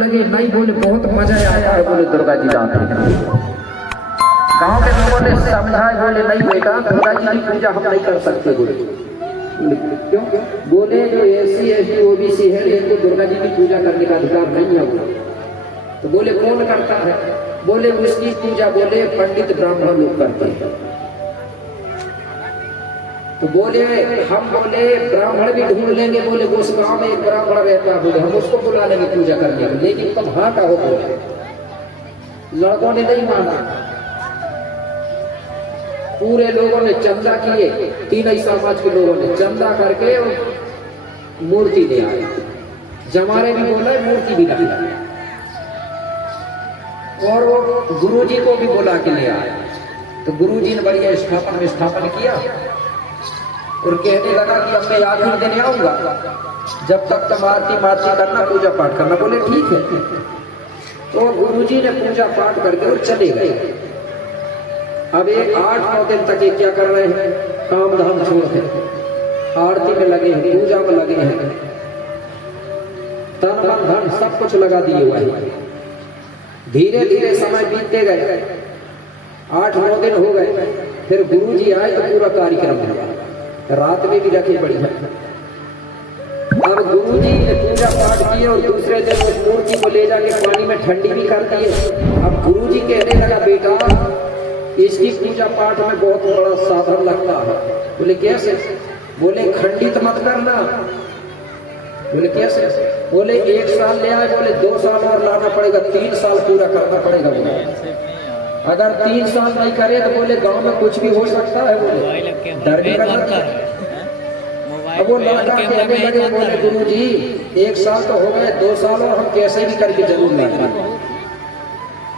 लगे नहीं, बोले बहुत मजा आता है, बोले दुर्गा जी जाते हैं। गांव के लोगों ने समझाए, बोले नहीं बेटा दुर्गा जी की पूजा हम नहीं कर सकते। बोले क्यों? बोले जो एससी एसटी ओबीसी है इनको दुर्गा जी की पूजा करने का अधिकार नहीं है। तो बोले कौन करता है? बोले उसकी पूजा बोले पंडित ब्राह्मण लोग करते हैं। तो बोले हम बोले ब्राह्मण भी ढूंढ लेंगे, बोले उस गांव में एक ब्राह्मण रहता है, बोले हम उसको बुला लेंगे पूजा करने के, लेकिन तुम हाँ का हो। बोले लड़कों ने नहीं माना, पूरे लोगों ने चंदा किए, तीनों समाज के लोगों ने चंदा करके मूर्ति ले आए। जमारे भी बोला मूर्ति भी लाई, और वो गुरुजी को भी बुला के ले आए। तो गुरुजी ने बढ़िया स्थापन किया और कहने लगा कि अब मैं आखिरी दिन आऊंगा, जब तक तुम आरती करना, पूजा पाठ करना। बोले ठीक है। तो गुरुजी ने पूजा पाठ करके और चले गए। अब एक 8-9 दिन तक ये क्या कर रहे हैं? काम धाम छोड़ के आरती में लगे हैं, पूजा में लगे हैं, तन मन धन सब कुछ लगा दिए हुए हैं। धीरे धीरे समय बीतते गए, 8-9 दिन हो गए। फिर गुरुजी आए तो पूरा कार्यक्रम हुआ, रात में भी रखी पड़ी है। अब गुरुजी ने पूजा पाठ किए और दूसरे दिन उस मूर्ति को ले जाके पानी में ठंडी भी कर दिए। अब गुरुजी कहने लगा बेटा इसकी पूजा पाठ में बहुत बड़ा साधन लगता है। बोले कैसे? बोले खंडित मत करना। बोले कैसे? बोले 1 साल ले आए, बोले 2 साल और लाना पड़ेगा, 3 साल पूरा करना पड़ेगा। बोले अगर 3 साल नहीं करे तो बोले गांव में कुछ भी हो सकता है। बोले डर भी करना। अब वो लड़का कहने लगे बोले गुरुजी 1 साल तो हो गए, 2 साल और हम कैसे भी करके जरूर लाएंगे,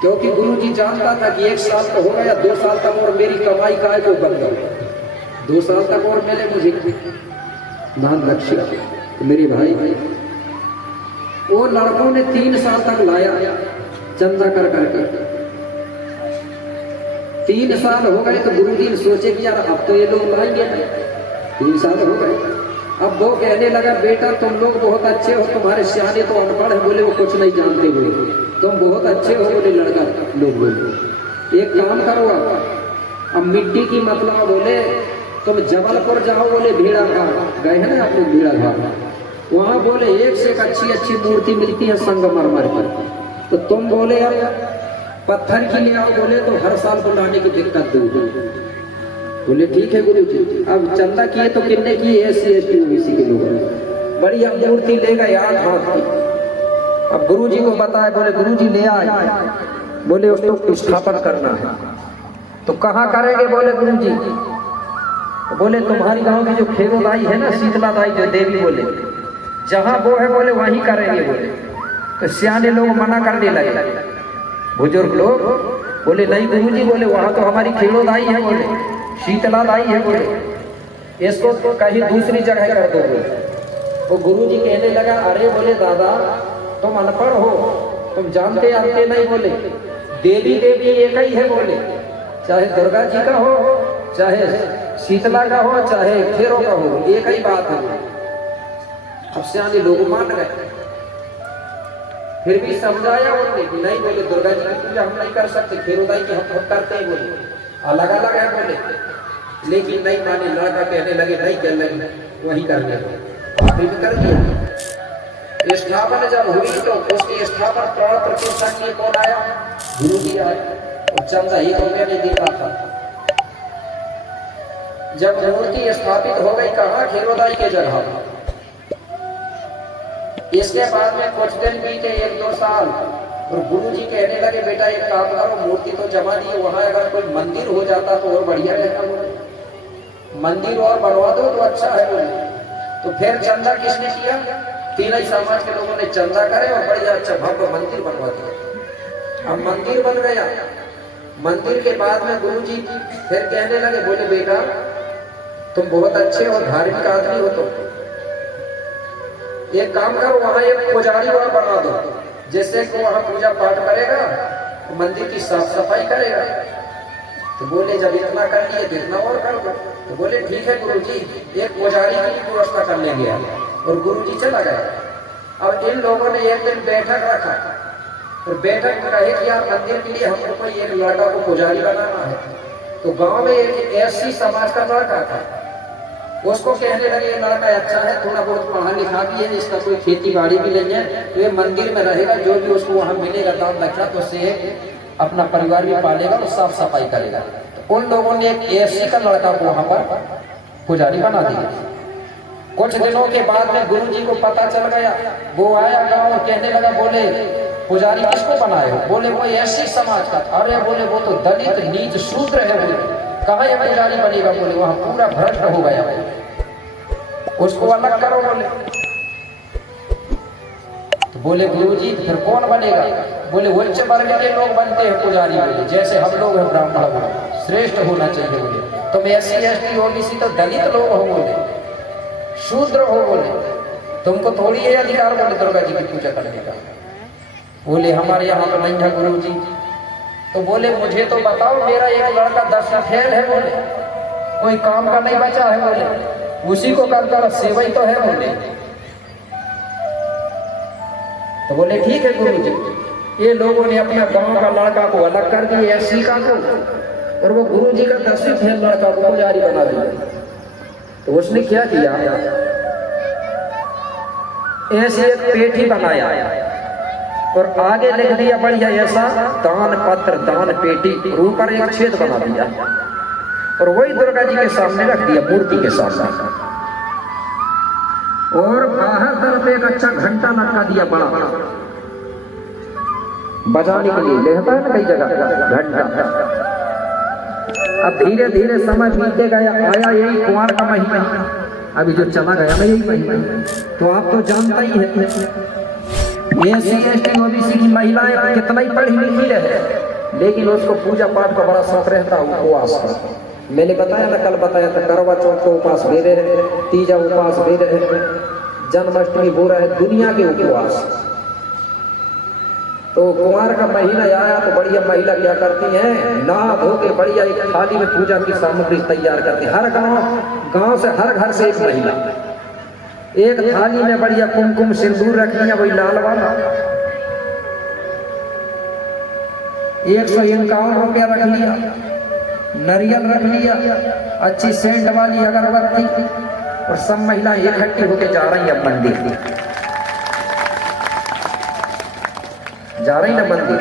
क्योंकि गुरुजी जानता था कि 1 साल तो हो गया, 2 साल तक और मेरी कमाई का है को बन गई, 2 साल तक और मिले मुझे नाम लक्ष्य। तो मेरे भाई वो लड़कों ने 3 साल तक लाया चंदा कर करके। 3 साल हो गए तो गुरुजी ने सोचे कि यार अब तो ये लोग लाएंगे। 3 साल हो गए। अब वो कहने लगा बेटा तुम लोग बहुत अच्छे हो, तुम्हारे सियाने तो अनपढ़ है, बोले वो कुछ नहीं जानते, बोले तुम बहुत अच्छे हो। बोले लड़का लोग बोले एक काम करो अब मिट्टी की मतलब बोले तुम जबलपुर जाओ, बोले भेड़ा घाट गए हैं ना आप लोग, भेड़ा घाट वहाँ बोले एक से एक अच्छी मूर्ति मिलती है संगमरमर पर। तो तुम बोले अब पत्थर की ले आओ, बोले तो हर साल बुलाने की दिक्कत दूर। बोले ठीक है गुरु जी। अब चंदा किए तो कितने की? एससी एसटी ओबीसी के लोग बढ़िया मूर्ति ले गए 8 हाथ की। अब गुरुजी को बताया, बोले गुरुजी ले आए, बोले उसको स्थापन करना है। तो कहाँ करेंगे? बोले गुरुजी तो बोले तुम्हारी गांव की जो खेरोदाई है ना, शीतला दाई जो देवी, बोले जहाँ वो है बोले वहीं करेंगे। बोले तो सियाने लोग मना करने लगे, बुजुर्ग लोग बोले नहीं गुरुजी, बोले वहाँ तो हमारी खेरोदाई है, बोले शीतला दाई है, बोले इसको तो कहीं दूसरी जगह कर दो। बोले वो गुरुजी कहने लगा अरे बोले दादा तुम अनपढ़ हो, तुम जानते नहीं। बोले देवी एक ही है, बोले चाहे दुर्गा जी का हो, चाहे शीतला का हो, चाहे खेरों का हो, एक ही बात है। अब सियाने लोग मान गए। फिर भी समझाया उन्होंने कि नहीं, बोले दुर्गा जी की पूजा हम नहीं कर सकते, खेरोदाई की हम करते हैं, बोले अलग अलग है। बोले लेकिन नहीं माने, लड़का कहने लगे नहीं कर लगे वही करने आखिर में कर दिया। स्थापना जब हुई तो उसकी स्थापना प्राण प्रतिष्ठा के लिए कौन आया? गुरु जी आए। और चंदा 1 रुपया ने देता था। जब मूर्ति स्थापित हो गई कहाँ? खेरोदाई के जगह। इसके बाद में कुछ दिन बीते, 1-2 साल, और गुरुजी कहने लगे बेटा एक काम करो, मूर्ति तो जमा दी, वहां अगर कोई मंदिर हो जाता तो और बढ़िया रहता। बोले मंदिर और बनवा दो तो अच्छा है। बोले तो फिर चंदा किसने किया? तीनों समाज के लोगों ने चंदा करे और बढ़िया अच्छा भव्य मंदिर बनवा दिया। अब मंदिर बन गया। मंदिर के बाद में गुरुजी फिर कहने लगे बोले बेटा तुम बहुत अच्छे और धार्मिक आदमी हो, तो एक काम करो वहां एक पुजारी वहां बना दो, जैसे कि वहां पूजा पाठ करेगा, मंदिर की साफ सफाई करेगा। तो बोले जब इतना कर लिए तो इतना और कर दो। तो बोले ठीक है गुरुजी, एक पुजारी की व्यवस्था कर लेंगे। और गुरुजी चला गया। अब इन लोगों ने एक दिन बैठक रखा, तो बैठक में रहे कि यार मंदिर के लिए हमको कोई एक लड़का को पुजारी बनाना है। तो गांव में एक एससी समाज का लड़का था, उसको कहने लगे ये लड़का अच्छा है, थोड़ा बहुत पढ़ा लिखा भी है, इसका कोई खेती बाड़ी भी नहीं है, तो ये मंदिर में रहेगा, जो भी उसको वहाँ मिलेगा दान दक्षिणा तो उससे अपना परिवार भी पालेगा और साफ सफाई करेगा। तो उन लोगों ने एक एससी का लड़का को वहाँ पर पुजारी बना दिया। कुछ दिनों के बाद में गुरु जी को पता चल गया, वो आया गाँव और कहने लगा, बोले पुजारी किसको बनाए हो? बोले वो एससी समाज का। अरे बोले वो तो दलित नीच शूद्र है, बोले कहाँ ये पुजारी बनेगा? बोले वहाँ पूरा भ्रष्ट हो गया, उसको अलग करो। बोले तो बोले गुरुजी फिर कौन बनेगा? बोले उच्च वर्ग के लोग बनते हैं पुजारी, बोले जैसे हम लोग हैं ब्राह्मण, श्रेष्ठ होना चाहिए। बोले तुम एससी एसटी ओबीसी तो दलित लोग हो, बोले शूद्र हो, बोले तुमको थोड़ी है अधिकार बोले दुर्गा जी की पूजा करने का। बोले हमारे यहाँ तो नहीं है गुरु जी। तो बोले मुझे तो बताओ, मेरा एक लड़का 10 फेल है, बोले कोई काम का नहीं बचा है, बोले उसी को करता सेवा ही तो है, बोले। तो बोले ठीक है गुरु जी। ये लोगों ने अपना गांव का लड़का को अलग कर दिया एससी का को, और वो गुरु जी का 10वीं फेल लड़का को पुजारी बना दिया। तो उसने क्या किया, ऐसे एक पेटी बनाया और आगे लिख दिया बढ़िया ऐसा दान पत्र दान पेटी, और ऊपर एक छेद बना दिया और वही दुर्गा जी के सामने रख दिया, मूर्ति के सामने। और बाहर तरफ एक अच्छा घंटा लटका दिया बड़ा बजाने के लिए, लेता है ना कई जगह घंटा। अब धीरे धीरे समय बीतते गया, आया यही कुंवर का महीना, अभी जो चला गया ना यही महीना, तो आप तो जानता ही है एससी एसटी ओबीसी की महिलाएं कितना ही पढ़ी लिखी रहे, लेकिन उसको पूजा पाठ का बड़ा शौक रहता है, उपवास का। मैंने बताया ना, कल बताया था, करवा चौथ को उपवास दे रहे, तीजा उपवास दे रहे, जन्माष्टमी हो रहा है, दुनिया के उपवास। तो कुंवर का महीना आया तो बढ़िया महिला क्या करती हैं, नहा धो के बढ़िया एक थाली में पूजा की सामग्री तैयार करती। हर गांव से हर घर से एक महिला एक थाली में बढ़िया कुमकुम सिंदूर रख लिया, वही लाल वाला 151 रुपया रख लिया, नारियल रख लिया, अच्छी सेंट वाली अगरबत्ती, और सब महिलाएं इकट्ठी होकर जा रही है मंदिर, जा रही ना मंदिर।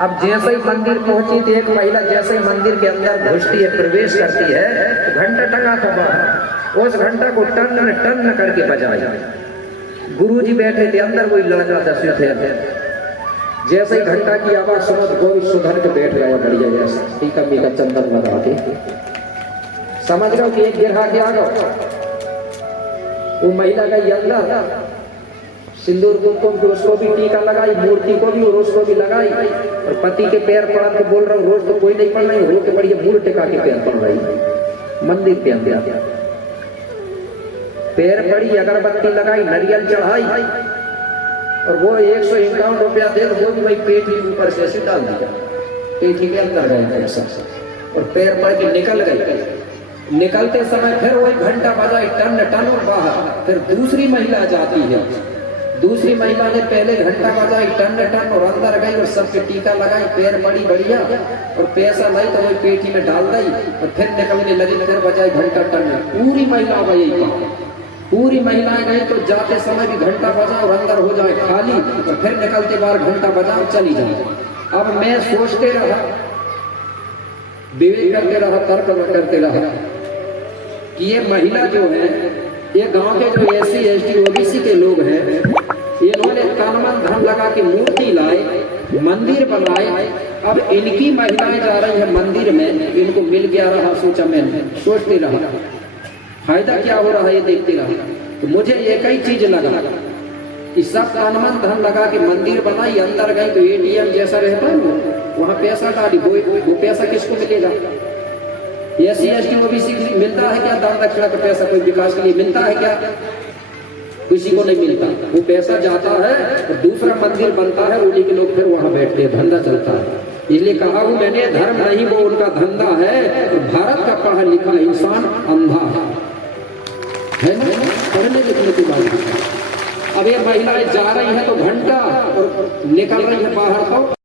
अब जैसे ही मंदिर पहुंची तो एक महिला जैसे ही मंदिर के अंदर घुसती है, प्रवेश करती है, तो घंटा टंगा था बाहर, उस घंटा को टन टन करके बजाया। गुरुजी बैठे थे अंदर, वही लड़का 10वीं फेल है, जैसे ही घंटा की आवाज सुनो गोल सुधर के बैठ गया बढ़िया, जैसा टीका मीका चंदन लगा के, समझ रहे हो कि एक गिरा के आ गया। वो महिला गई अंदर, सिंदूर कुमकुम को उसको भी टीका लगाई, मूर्ति को भी और उसको भी लगाई, और पति के पैर पड़ा के बोल रहा हूँ, रोज तो कोई नहीं पड़ रही, रो के बढ़िया मुंह टिका के पैर पड़ रही मंदिर के अंदर, पैर पड़ी, अगरबत्ती लगाई, नारियल चढ़ाई, और वो 151 रुपया दे, वो भी वही पेटी ऊपर से ऐसे डाल दिया, पेटी के अंदर गए ऐसा, और पैर पड़ के निकल गए। निकलते समय फिर वही घंटा बजाई टन टन, और बाहर फिर दूसरी महिला जाती है, दूसरी महिला ने पहले घंटा बजाई टन टन, और अंदर गई और सबके टीका लगाई, पैर पड़ी बढ़िया, और पैसा लाई तो वही पेटी में डाल दी, और फिर निकलने लगी, फिर बजाई घंटा टन। पूरी महिला गई, पूरी महिलाएं गई तो जाते समय भी घंटा बजा और अंदर हो जाए खाली, और फिर निकलते बार घंटा बजा और चली जाए। अब मैं सोचते रहा, विवेक करते रहा, तर्क करते रहा कि ये महिला जो है, ये गांव के जो एससी एसटी ओबीसी के लोग हैं, इन्होंने तन मन धन लगा के मूर्ति लाए, मंदिर बनाए, अब इनकी महिलाएं जा रही है मंदिर में, इनको मिल गया रहा, सोचा मैंने, सोचते रहा फायदा क्या हो रहा है ये देखते रहा। तो मुझे एक ही चीज लगा कि सब तन मन धन लगा के मंदिर बनाई, अंदर गई तो एटीएम जैसा रहता है वहाँ पैसा डाली, वो पैसा किसको मिलेगा? एससी एसटी ओबीसी मिलता है क्या दान दक्षिणा का पैसा? कोई विकास के लिए मिलता है क्या? किसी को नहीं मिलता। वो पैसा जाता है और दूसरा मंदिर बनता है, उन्हीं के लोग फिर वहां बैठते हैं, धंधा चलता है। इसलिए कहा हूं मैंने, धर्म नहीं वो उनका धंधा है। तो भारत का पढ़ा लिखा इंसान अंधा है ना, पढ़ने लिखने की बात। अब ये महिलाएं जा रही हैं तो घंटा और निकल रही है बाहर तो